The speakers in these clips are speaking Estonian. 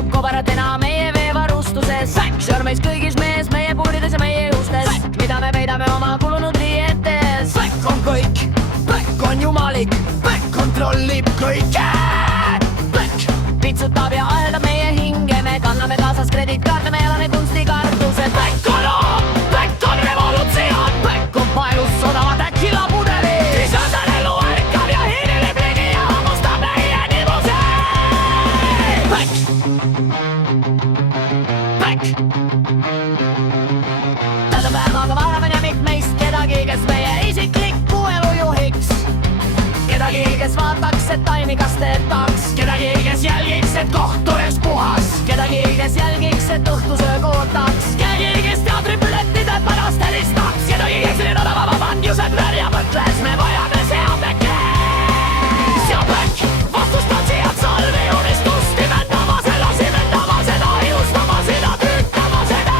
raiub kobaratena meie veevarustuses. See on meis kõigis mees, meie puurides ja meie juustes, mida me peidame oma kulunud riietes. Päkk on kõik, Päkk on jumalik, Päkk kontrollib kõike. Päkk pitsutab ja aeldab meie hinge, me kanname kaasas kreditkaarte, me elame kunstikartused. Päkk on oom, Päkk on revolutsioon, Päkk on paelus sodavad äkkilapudelid. Isõsel elu ärkab ja hiinilib ligi ja hammustab meie nibuse. Päkk, Päkk tähendab päevaga vaevan ja mitmeist kedagi, kes meie isiklikku elu juhiks. Kedagi, kes vaataks, et taimi kastetaks. kedagi, kes jälgiks, et koht oleks puhas. Kedagi, kes jälgiks, et õhtusöög ootaks. Keegi, kes teatripiletide pärast helistaks. Kedagi, kes need odavama vandjused välja mõtles. Me vajame Seapäkke. Seapäkk vastustab siia salvi unistust. Imendama seda, simendama seda, ilustama seda, tüütama seda.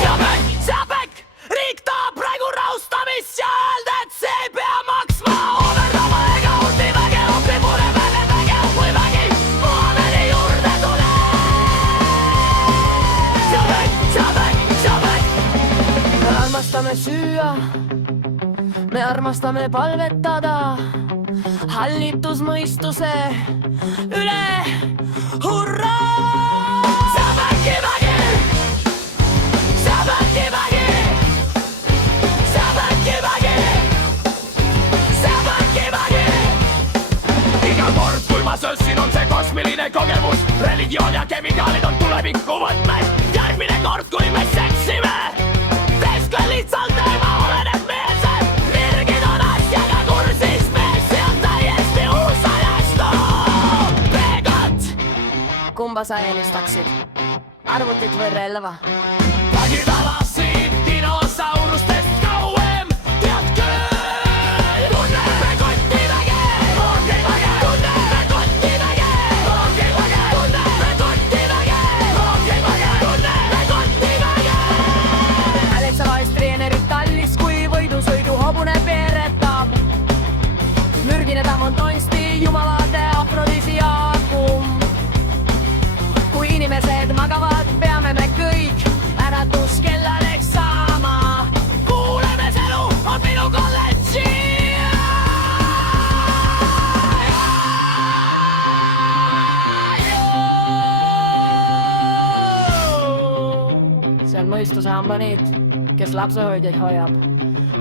Seapäkk, Seapäkk, riik tahab praegu raustamist ja öelda, et see ei pea maksma. Overdama ega ulti väge, oppi pure väle väge, kui vägi Muhamedi juurde tuleb. Seapäkk, Seapäkk, Seapäkk. Me armastame süüa, me armastame palvetada hallitusmõistuse üle. Hurraa! Seapäkki vägi, Seapäkki vägi, Seapäkki vägi, Seapäkki vägi. Iga kord, kui ma sössin, on see kosmiline kogemus. Religioon ja kemikaalid on tulevikku võtmes. Järgmine kord, kui me seksime, teske lihtsalt teema oleneb meelsed. Mirgid on asjaga kursis, mees, see on täiesti uus ajastu. Peegat Kumba sa eelistaksid? Arvutit või relva? vägivalasid dinosaurustest kauem. Tead küll, tunne me kotti väge, tunne me kotti väge, tunne me kotti väge, tunne me kotti väge. Välitsevast treenerit tallis, kui võidusõidu hobune peeretab. Mürgine tamm on tonsti jumalade afrodisiaakum. Kui inimesed magavad, peame me kõik äratuskelladeks saama. Kuulemes elu on minu kolledži. See on mõistuse hambaniit, kes lapsehoidjaid hoiab.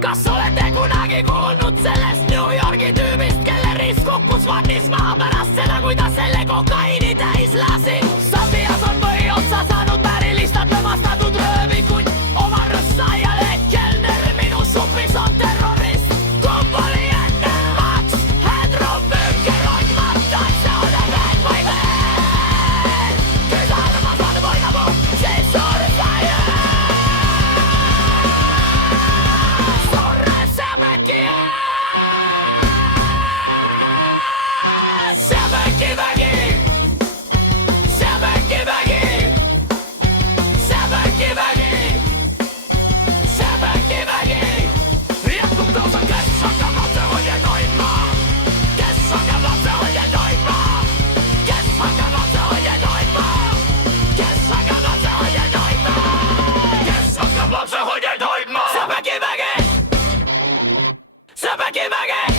Kas olete kunagi kuulnud sellest New Yorgi tüübist, kelle risk kukkus vannis maha pärast seda, kui ta selle kokaiini täis lasi? Sambias on põhiotsa saanud pärilistad lõmastatud röövikuid. Oma rõssaia lekkelner, minu supis on terrorist. Kumb oli enne Max, Hedrobünker on matatsioone veel või veel? Kes armas on võidamu, see sursaja. Sorre Seapäkki. Seapäkki vägi, Seapäkki vägi, Seapäkki vägi, Seapäkki vägi. Jätkub tõusa, kes hakkab lapsehoidjaid hoidma? Kes hakkab lapsehoidjaid hoidma? Kes hakkab lapsehoidjaid hoidma? Kes hakkab lapsehoidjaid hoidma? Kes hakkab lapsehoidjaid hoidma? Seapäkki vägi, Seapäkki vägi.